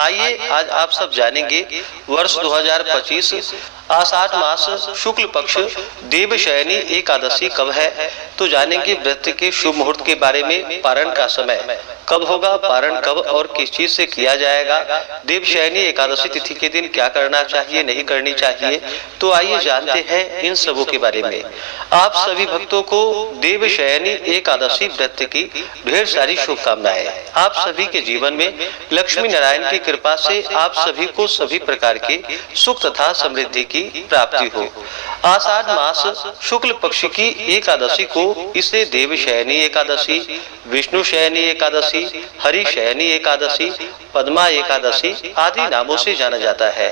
आइए आज आप सब जानेंगे वर्ष 2025 आषाढ़ मास शुक्ल पक्ष देवशयनी एकादशी कब है। तो जानेंगे व्रत के शुभ मुहूर्त के बारे में, पारण का समय कब होगा, पारण कब और किस चीज से किया जाएगा, देवशयनी एकादशी तिथि के दिन क्या करना चाहिए नहीं करनी चाहिए। तो आइए जानते हैं इन सबों के बारे में। आप सभी भक्तों को देवशयनी एकादशी व्रत की ढेर सारी शुभकामनाएं। आप सभी के जीवन में लक्ष्मी नारायण की कृपा से आप सभी को सभी प्रकार के सुख तथा समृद्धि की प्राप्ति हो। आषाढ़ मास शुक्ल पक्ष की एकादशी को इसे देवशयनी एकादशी, विष्णु शयनी एकादशी, हरि शयनी एकादशी, पद्मा एकादशी आदि नामों से जाना जाता है।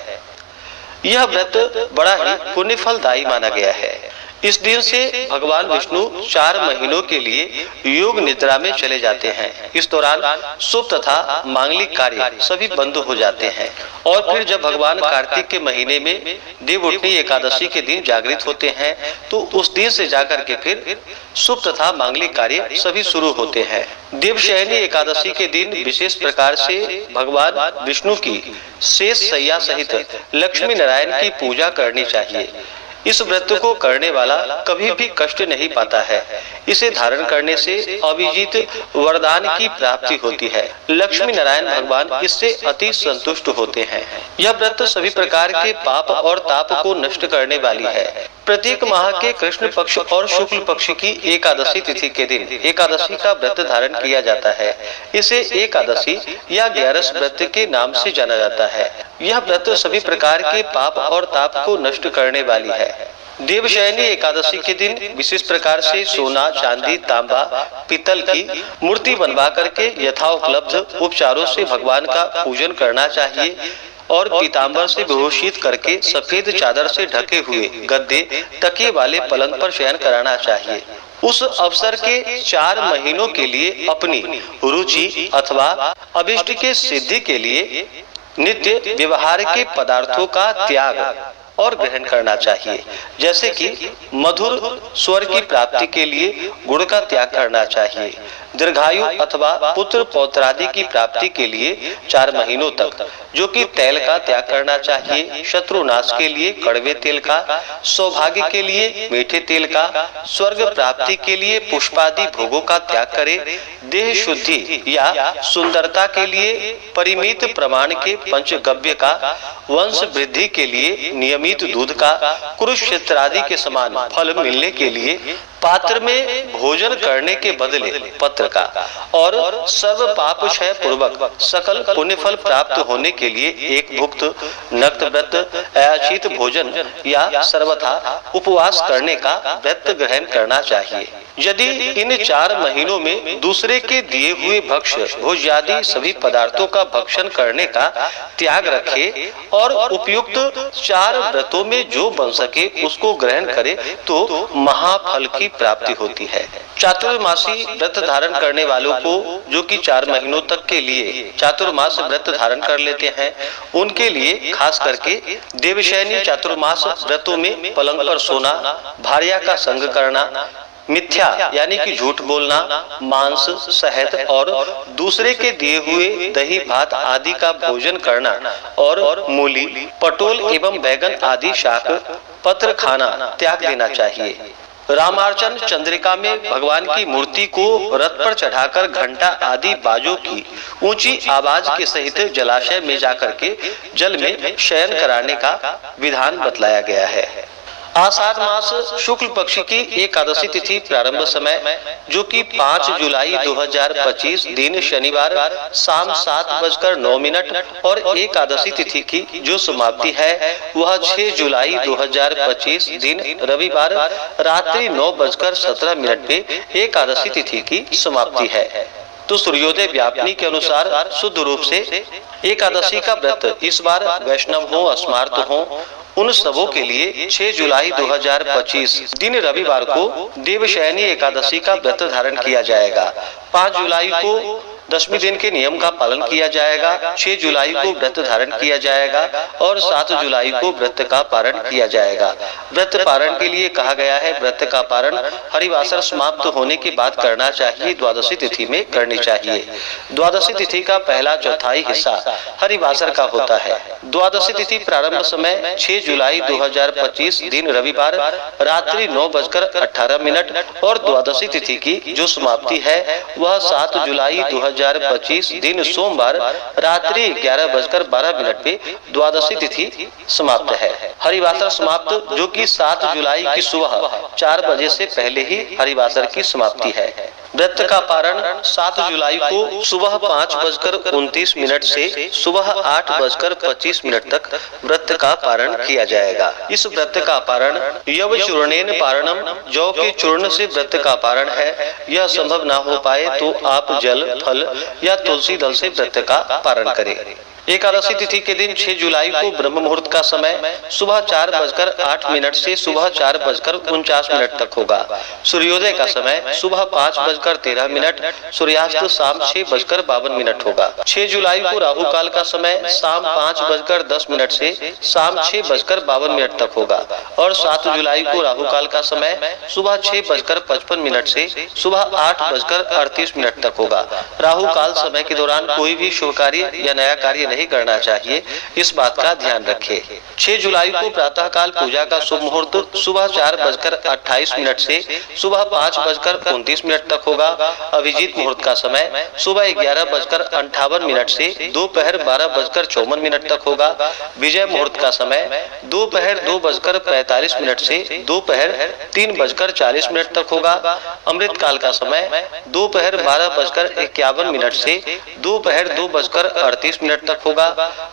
यह व्रत बड़ा ही पुण्यफलदायी माना गया है। इस दिन से भगवान विष्णु 4 महीनों के लिए योग निद्रा में चले जाते हैं। इस दौरान शुभ तथा मांगलिक कार्य सभी बंद हो जाते हैं और फिर जब भगवान कार्तिक के महीने में देवउठनी एकादशी के दिन जागृत होते हैं तो उस दिन से जाकर के फिर शुभ तथा मांगलिक कार्य सभी शुरू होते हैं। देवशयनी एकादशी के दिन विशेष प्रकार से भगवान विष्णु की शेष शैया सहित लक्ष्मी नारायण की पूजा करनी चाहिए। इस व्रत को करने वाला कभी भी कष्ट नहीं पाता है। इसे धारण करने से अभिजीत वरदान की प्राप्ति होती है। लक्ष्मी नारायण भगवान इससे अति संतुष्ट होते हैं। यह व्रत सभी प्रकार के पाप और ताप को नष्ट करने वाली है। प्रत्येक माह के कृष्ण पक्ष और शुक्ल पक्ष की एकादशी तिथि के दिन एकादशी का व्रत धारण किया जाता है। इसे एकादशी या 11 व्रत के नाम से जाना जाता है। यह व्रत सभी प्रकार के पाप और ताप को नष्ट करने वाली है। देवशयनी एकादशी के दिन विशेष प्रकार से सोना, चांदी, तांबा, पीतल की मूर्ति बनवा करके यथाउपलब्ध उपचारों से भगवान का पूजन करना चाहिए और पीतांबर से विभूषित करके सफेद चादर से ढके हुए गद्दे, तकिए वाले पलंग पर शयन कराना चाहिए। उस अवसर के 4 महीनों के लिए अपनी रुचि अथवा अभिष्ट के सिद्धि के लिए नित्य व्यवहार के पदार्थों का त्याग और ग्रहण करना चाहिए। जैसे कि मधुर स्वर की प्राप्ति के लिए गुड़ का त्याग करना चाहिए। दीर्घायु अथवा पुत्र पौत्रादि की प्राप्ति के लिए 4 महीनों तक जो कि तेल का त्याग करना चाहिए। शत्रुनाश के लिए कड़वे तेल का, सौभाग्य के लिए मीठे तेल का, स्वर्ग प्राप्ति के लिए पुष्पादि भोगों का त्याग करे। देह शुद्धि या सुंदरता के लिए परिमित प्रमाण के पंचगव्य का, वंश वृद्धि के लिए नियमित दूध का, कुरुक्षेत्र आदि के समान फल मिलने के लिए पात्र में भोजन करने के बदले पत्र का, और सर्व पाप क्षय पूर्वक सकल पुण्य फल प्राप्त होने के लिए एक भुक्त नक्त व्रत, अयाचित भोजन या सर्वथा उपवास करने का व्रत ग्रहण करना चाहिए। यदि इन 4 महीनों में दूसरे के दिए हुए भक्ष्य भोज्यादि सभी पदार्थों का भक्षण करने का त्याग रखे और उपयुक्त 4 व्रतों में जो बन सके उसको ग्रहण करे तो महाफल की प्राप्ति होती है। चातुर्मासी व्रत धारण करने वालों को जो कि 4 महीनों तक के लिए चातुर्मास व्रत धारण कर लेते हैं, उनके लिए खास करके देवशयनी चातुर्मास व्रतों में पलंग पर सोना, भार्या का संग करना, मिथ्या यानी कि झूठ बोलना, मांस, शहद और दूसरे के दिए हुए दही भात आदि का भोजन करना और मूली, पटोल एवं बैगन आदि शाक पत्र खाना त्याग देना चाहिए। रामार्चन चंद्रिका में भगवान की मूर्ति को रथ पर चढ़ाकर घंटा आदि बाजों की ऊंची आवाज के सहित जलाशय में जाकर के जल में शयन कराने का विधान बतलाया गया है। आषाढ़ मास शुक्ल पक्ष की एकादशी तिथि प्रारंभ समय जो कि 5 जुलाई 2025 दिन शनिवार शाम 7:09 और एकादशी तिथि की जो समाप्ति है वह 6 जुलाई 2025 दिन रविवार रात्रि 9:17 पे एकादशी तिथि की समाप्ति है। तो सूर्योदय व्यापनी के अनुसार शुद्ध रूप से एकादशी का व्रत इस बार वैष्णव हो, स्मार्त हो, उन सबों के लिए 6 जुलाई 2025 दिन रविवार को देवशयनी एकादशी का व्रत धारण किया जाएगा। 5 जुलाई को दशमी दिन के नियम का पालन किया जाएगा। 6 जुलाई को व्रत धारण किया जाएगा और 7 जुलाई को व्रत का पारण किया जाएगा। व्रत पारण के लिए कहा गया है, व्रत का पारण हरिवासर समाप्त होने के बाद करना चाहिए, द्वादशी तिथि में करनी चाहिए। द्वादशी तिथि का पहला चौथाई हिस्सा हरिवासर का होता है। द्वादशी तिथि प्रारंभ समय 6 जुलाई 2025 दिन रविवार रात्रि 9:18 और द्वादशी तिथि की जो समाप्ति है वह 7 जुलाई 2025 दिन सोमवार रात्रि 11:12 पे द्वादशी तिथि समाप्त है। हरिवासर समाप्त जो कि 7 जुलाई की सुबह 4 बजे से पहले ही हरिवासर की समाप्ति है। व्रत का पारण 7 जुलाई को सुबह 5:29 से सुबह 8:25 तक व्रत का पारण किया जाएगा। इस व्रत का पारण यव चूर्णेन पारणम, जौ के चूर्ण से व्रत का पारण है। यह संभव ना हो पाए तो आप जल, फल या तुलसी दल से व्रत का पारण करें। एकादशी तिथि के दिन 6 जुलाई को ब्रह्म मुहूर्त का समय सुबह 4:08 से सुबह 4:49 तक होगा। सूर्योदय का समय सुबह 5:13, सूर्यास्त शाम 6:52 होगा। 6 जुलाई को राहु काल का समय शाम 5:10 से शाम 6:52 तक होगा और 7 जुलाई को राहु काल का समय सुबह 6:55 से सुबह 8:38 तक होगा। राहु काल समय के दौरान कोई भी शुभ कार्य या नया कार्य नहीं करना चाहिए, इस बात का ध्यान रखें। 6 जुलाई को प्रातः काल पूजा का शुभ मुहूर्त सुबह 4:28 से सुबह 5:29 तक होगा। अभिजीत मुहूर्त का समय सुबह 11:58 से दोपहर 12:54 तक होगा। विजय मुहूर्त का समय दोपहर 2:45 से दोपहर 3:40 तक होगा। अमृत काल का समय दोपहर 12:51 से दोपहर 2:38 तक होगा।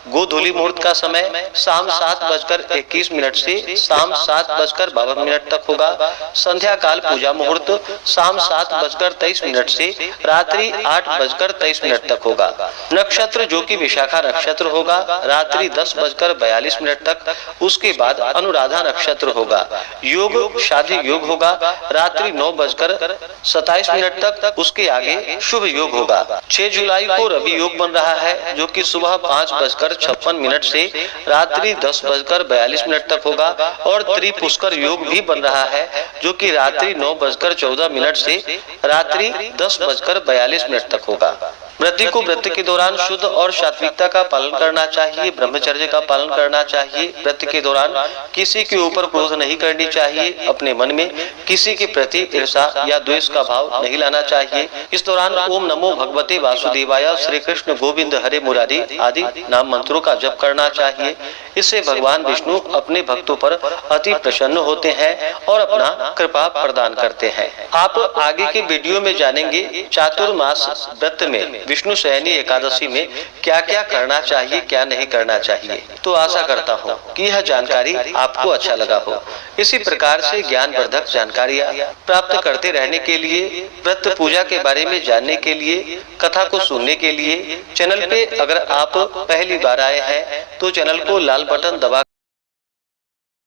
गोधूली मुहूर्त का समय शाम 7:21 से शाम 7:52 तक होगा। संध्या काल पूजा मुहूर्त शाम 7:23 से रात्रि 8:23 तक होगा। नक्षत्र जो कि विशाखा नक्षत्र होगा रात्रि 10:42 तक, उसके बाद अनुराधा नक्षत्र होगा। योग शादी योग होगा रात्रि 9:27 तक, उसके आगे शुभ योग होगा। 6 जुलाई को रवि योग बन रहा है जो कि सुबह 5:56 से रात्रि 10:42 तक होगा और त्रिपुष्कर योग भी बन रहा है जो कि रात्रि 9:14 से रात्रि 10:42 तक होगा। व्रती को व्रत के दौरान शुद्ध और सात्विकता का पालन करना चाहिए, ब्रह्मचर्य का पालन करना चाहिए। व्रत के दौरान किसी के ऊपर क्रोध नहीं करनी चाहिए, अपने मन में किसी के प्रति ईर्ष्या या द्वेष का भाव नहीं लाना चाहिए। इस दौरान ओम नमो भगवते वासुदेवाय, श्री कृष्ण गोविंद हरे मुरारी आदि नाम मंत्रों का जप करना चाहिए। इससे भगवान विष्णु अपने भक्तों पर अति प्रसन्न होते हैं और अपना कृपा प्रदान करते हैं। आप आगे के वीडियो में जानेंगे चातुर्मास व्रत में विष्णु शयनी एकादशी में क्या क्या करना चाहिए, क्या नहीं करना चाहिए। तो आशा करता हूँ कि यह जानकारी आपको अच्छा लगा हो। इसी प्रकार से ज्ञानवर्धक जानकारियाँ प्राप्त करते रहने के लिए, व्रत पूजा के बारे में जानने के लिए, कथा को सुनने के लिए चैनल पे अगर आप पहली बार आए हैं तो चैनल को लाल बटन दबा